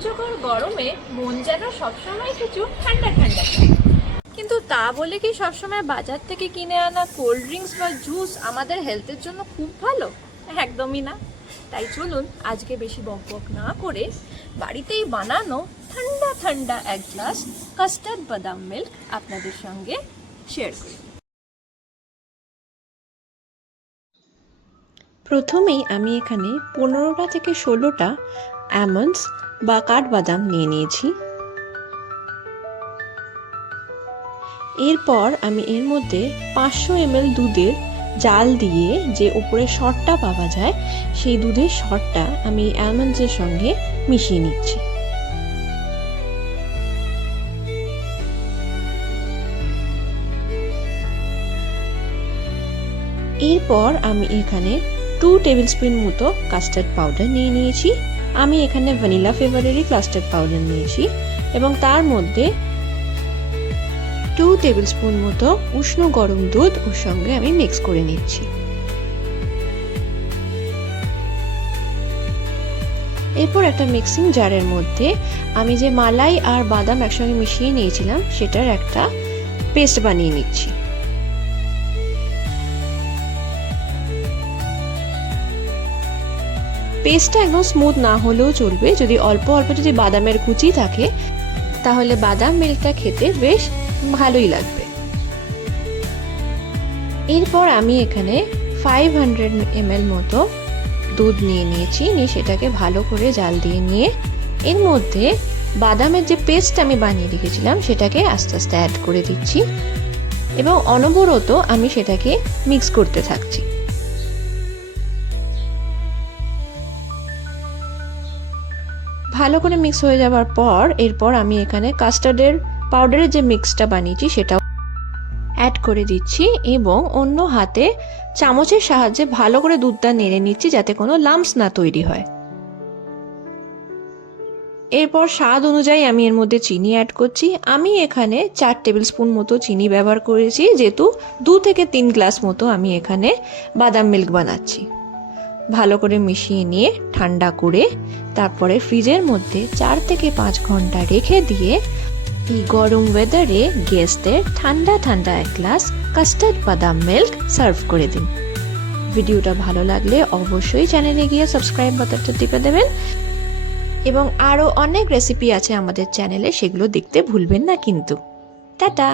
অসহ্যকর গরমে মন যেন সবসময় কিছু ঠান্ডা ঠান্ডা। কিন্তু তা বলে কি সবসময় বাজার থেকে কিনে আনা কোল্ড ড্রিঙ্কস বা জুস আমাদের হেলথের জন্য খুব ভালো? একদমই না। তাই চলুন আজকে বেশি বকবক না করে বাড়িতেই বানানো ঠান্ডা ঠান্ডা এক গ্লাস কাস্টার্ড বাদাম মিল্ক আপনাদের সঙ্গে শেয়ার করি। প্রথমেই আমি এখানে 15টা থেকে 16টা আমন্ডস বা কাঠবাদাম নিয়ে নিয়েছি। এরপর আমি এর মধ্যে 500 ml দুধের জাল দিয়ে যে উপরে সরটা পাওয়া যায় সেই দুধের সরটা আমি আমন্ডসের সঙ্গে মিশিয়ে নিচ্ছি। এরপর আমি এখানে 2 টেবিলস্পুন মতো কাস্টার্ড পাউডার নিয়ে নিয়েছি। আমি এখানে ভ্যানিলা ফ্লেভারেরই কাস্টার্ড পাউডার নিয়েছি এবং তার মধ্যে 2 টেবিলস্পুন মতো উষ্ণ গরম দুধ ওর সঙ্গে আমি মিক্স করে নিচ্ছি। এরপর একটা মিক্সিং জারের মধ্যে আমি যে মালাই আর বাদাম একসঙ্গে মিশিয়ে নিয়েছিলাম সেটার একটা পেস্ট বানিয়ে নিচ্ছি। পেস্টটা একদম স্মুথ না হলেও চলবে, যদি অল্প অল্প যদি বাদামের কুচি থাকে তাহলে বাদাম মিল্কটা খেতে বেশ ভালোই লাগবে। এরপর আমি এখানে 500 ml মতো দুধ নিয়ে নিয়েছি, নিয়ে সেটাকে ভালো করে জাল দিয়ে নিয়ে এর মধ্যে বাদামের যে পেস্ট আমি বানিয়ে রেখেছিলাম সেটাকে আস্তে আস্তে অ্যাড করে দিচ্ছি এবং অনবরত আমি সেটাকে মিক্স করতে থাকছি। ভালো করে মিক্স হয়ে যাওয়ার পর এরপর আমি এখানে কাস্টার্ডের পাউডারের যে মিক্সটা বানিয়েছি সেটাও অ্যাড করে দিচ্ছি এবং অন্য হাতে চামচের সাহায্যে ভালো করে দুধটা নেড়ে নিচ্ছি যাতে কোনো লাম্পস না তৈরি হয়। এরপর স্বাদ অনুযায়ী আমি এর মধ্যে চিনি অ্যাড করছি। আমি এখানে 4 টেবিলস্পুন মতো চিনি ব্যবহার করেছি, যেহেতু 2 থেকে 3 গ্লাস মতো আমি এখানে বাদাম মিল্ক বানাচ্ছি। ভালো করে মিশিয়ে নিয়ে ঠান্ডা করে তারপরে ফ্রিজের মধ্যে 4 থেকে 5 ঘন্টা রেখে দিয়ে এই গরম ওয়েদারে গেস্টদের ঠান্ডা ঠান্ডা এক গ্লাস কাস্টার্ড বাদাম মিল্ক সার্ভ করে দিন। ভিডিওটা ভালো লাগলে অবশ্যই চ্যানেলে গিয়ে সাবস্ক্রাইব বাটনটা টিপে দেবেন এবং আরও অনেক রেসিপি আছে আমাদের চ্যানেলে, সেগুলো দেখতে ভুলবেন না কিন্তু। টাটা।